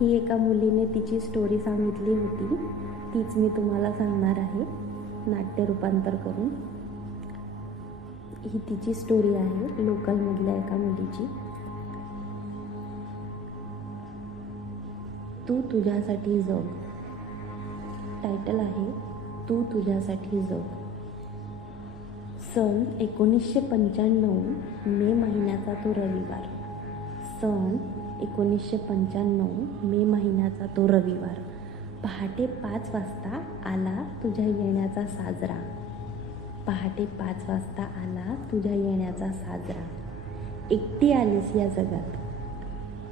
ही एका मुलीने तिची स्टोरी सांगितली होती, तीच मी तुम्हाला सांगणार आहे नाट्य रूपांतर करून. ही तिची स्टोरी आहे लोकलमधल्या एका मुलीची. तू तुझ्यासाठी जग. टायटल आहे तू तुझ्यासाठी जग. सन 1995 मे महिन्याचा तो रविवार. सन 1995 मे महिन्याचा तो रविवार. पहाटे 5 वाजता आला तुझ्या येण्याचा साजरा. पहाटे 5 वाजता आला तुझ्या येण्याचा साजरा. एकटी आलीस या जगात.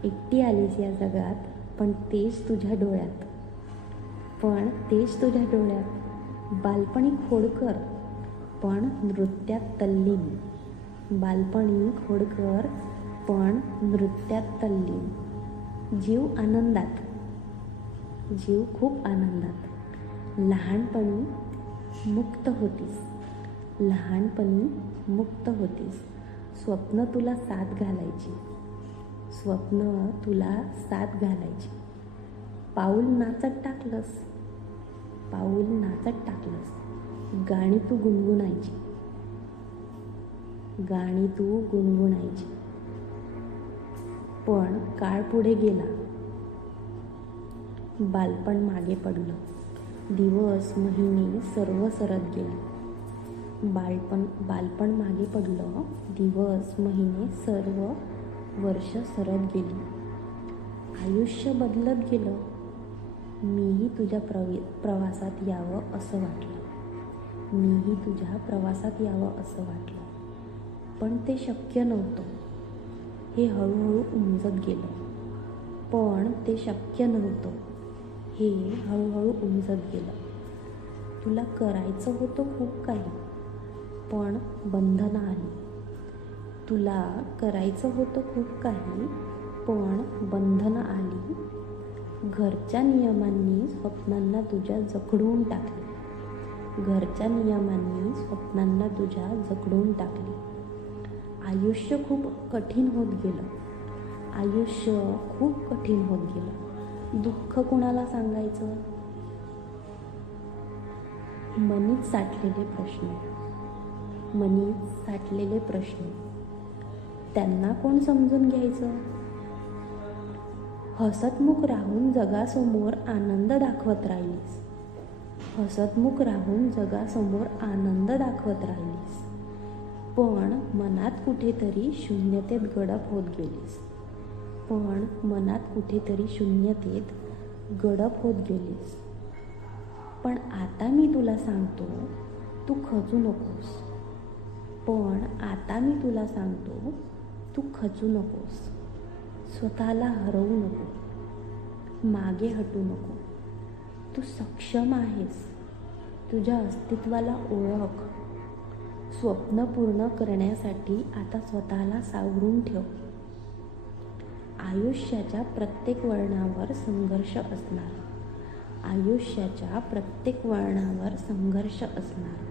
एकटी आलीस या जगात, पण तेच तुझ्या डोळ्यात. पण तेच तुझ्या डोळ्यात. बालपणी खोडकर पण नृत्यात तल्लीन. बालपणी खोडकर पण नृत्यात तल्लीन. जीव आनंदात. जीव खूप आनंदात. लहानपणी मुक्त होतीस. लहानपणी मुक्त होतीस. स्वप्न तुला साथ घालायची. स्वप्न तुला साथ घालायची. पाऊल नाचत टाकलंस. पाऊल नाचत टाकलंस. गाणी तू गुणगुणायची. गाणी तू गुणगुणायची. पण काळ पुढे गेला. बालपण मागे पडलं. दिवस महिने सर्व सरत गेले. बालपण मागे पडलं. दिवस महिने सर्व वर्ष सरत गेली. आयुष्य बदलत गेलं. मीही तुझ्या प्रवासात यावं असं वाटलं. मीही तुझ्या प्रवासात यावं असं वाटलं. पण ते शक्य नव्हतं. हे हळूहळू उमजत गेलं. पण ते शक्य नव्हतं. हे हळूहळू उमजत गेलं. तुला करायचं होतं खूप काही, पण बंधनं आली. तुला करायचं होतं खूप काही, पण बंधनं आली. घरच्या नियमांनी स्वप्नांना तुझ्या जखडून टाकले. घरच्या नियमांनी स्वप्नांना तुझ्या जखडून टाकले. आयुष्य खूप कठीण होत गेलं. आयुष्य खूप कठीण होत गेलं. दुःख कुणाला सांगायचं? मनीत साठलेले प्रश्न. मनीत साठलेले प्रश्न. त्यांना कोण समजून घ्यायचं? हसतमुख राहून जगासमोर आनंद दाखवत राहिलीस. हसतमुख राहून जगासमोर आनंद दाखवत राहिलीस. पण मनात कुठेतरी शून्यतेत गडप होत गेलीस. पण मनात कुठेतरी शून्यतेत गडप होत गेलीस. पण आता मी तुला सांगतो, तू खचू नकोस. पण आता मी तुला सांगतो, तू खचू नकोस. स्वतःला हरवू नको. मागे हटू नको. तू सक्षम आहेस. तुझ्या अस्तित्वाला ओळख. स्वप्न पूर्ण करण्यासाठी आता स्वतःला सावरून ठेव. आयुष्याच्या प्रत्येक वळणावर संघर्ष असणार. आयुष्याच्या प्रत्येक वळणावर संघर्ष असणार.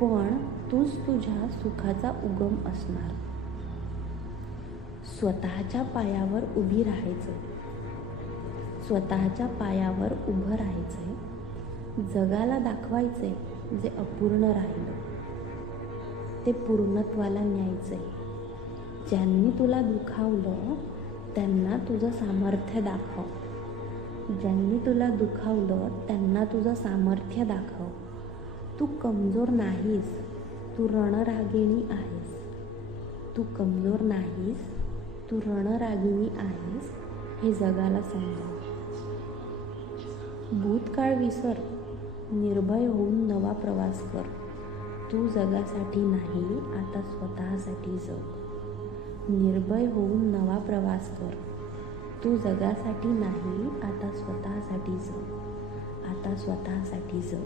पण तूच तुझ्या सुखाचा उगम असणार. स्वतःच्या पायावर उभी राहायचं. स्वतःच्या पायावर उभं राहायचंय. जगाला दाखवायचंय जे अपूर्ण राहिलं ते पूर्णत्वाला न्यायचंय. ज्यांनी तुला दुखावलं त्यांना तुझं सामर्थ्य दाखव. ज्यांनी तुला दुखावलं त्यांना तुझं सामर्थ्य दाखव. तू कमजोर नाहीस. तू रणरागिणी आहेस. तू कमजोर नाहीस. तू रणरागिणी आहेस हे जगाला समजाव. भूतकाळ विसर. निर्भय होऊन नवा प्रवास कर. तू जगासाठी नाही, आता स्वतःसाठी जग. निर्भय होऊन नवा प्रवास कर. तू जगासाठी नाही, आता स्वतःसाठी जग. आता स्वतःसाठी जग.